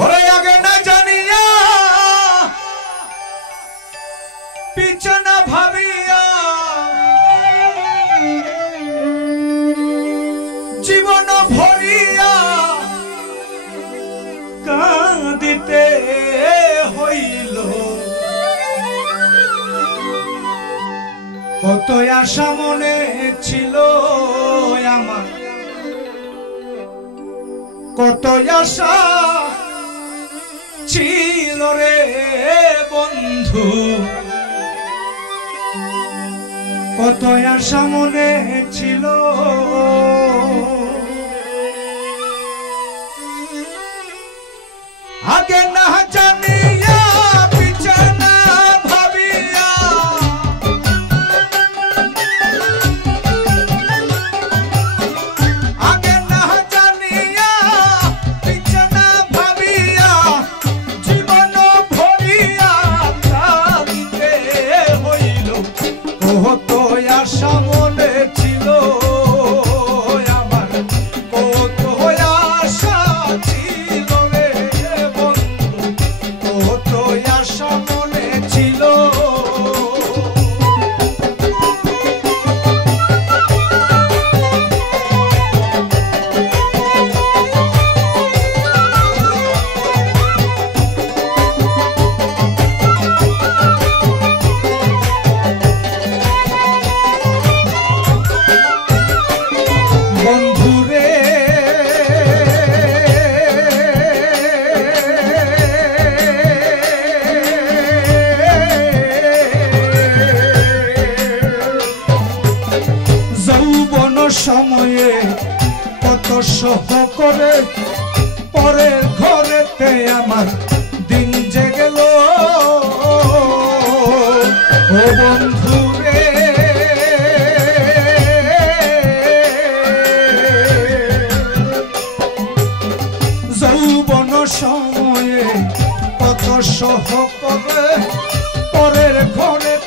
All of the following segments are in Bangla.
ওরে আগে না জানিয়া পিছনে ভাবিয়া জীবন ভরিয়া কাঁদিতে হইল। কত আশা মনে ছিল আমার। কত আশা ছিল রে বন্ধু। কত আশা মনে ছিল। আগে না করে পরের ঘরেতে আমার দিন যে গেল সময়ে কত সহ করে পরের ঘরেতে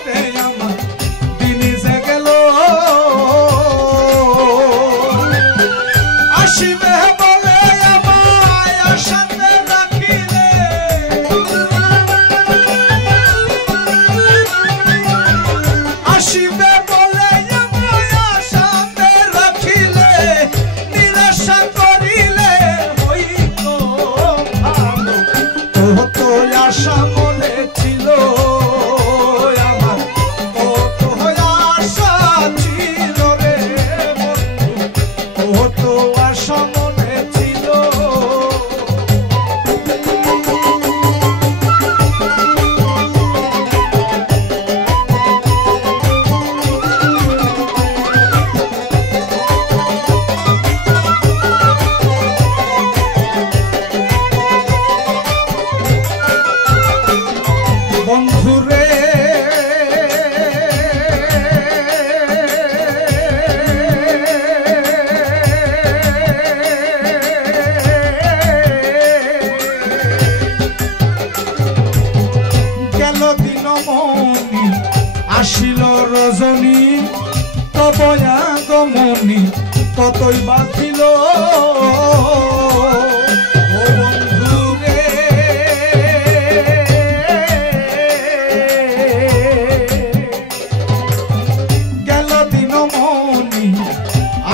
কতই মনি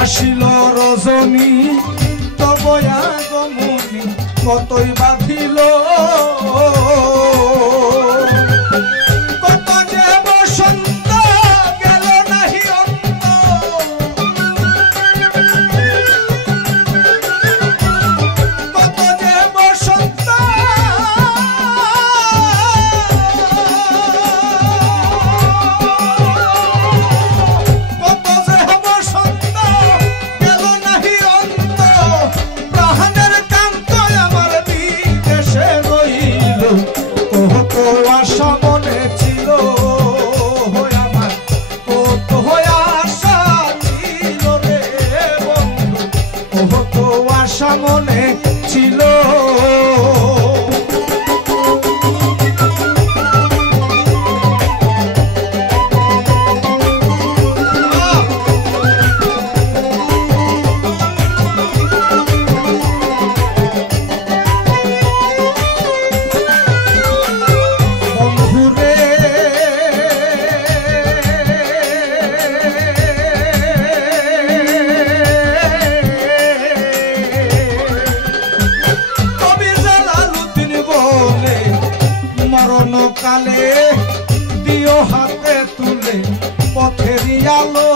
আসিল রজনী তবয়া গমনি কতই বাঁধিল। amor সকালে দিও হাতে তুলে পথের আলো।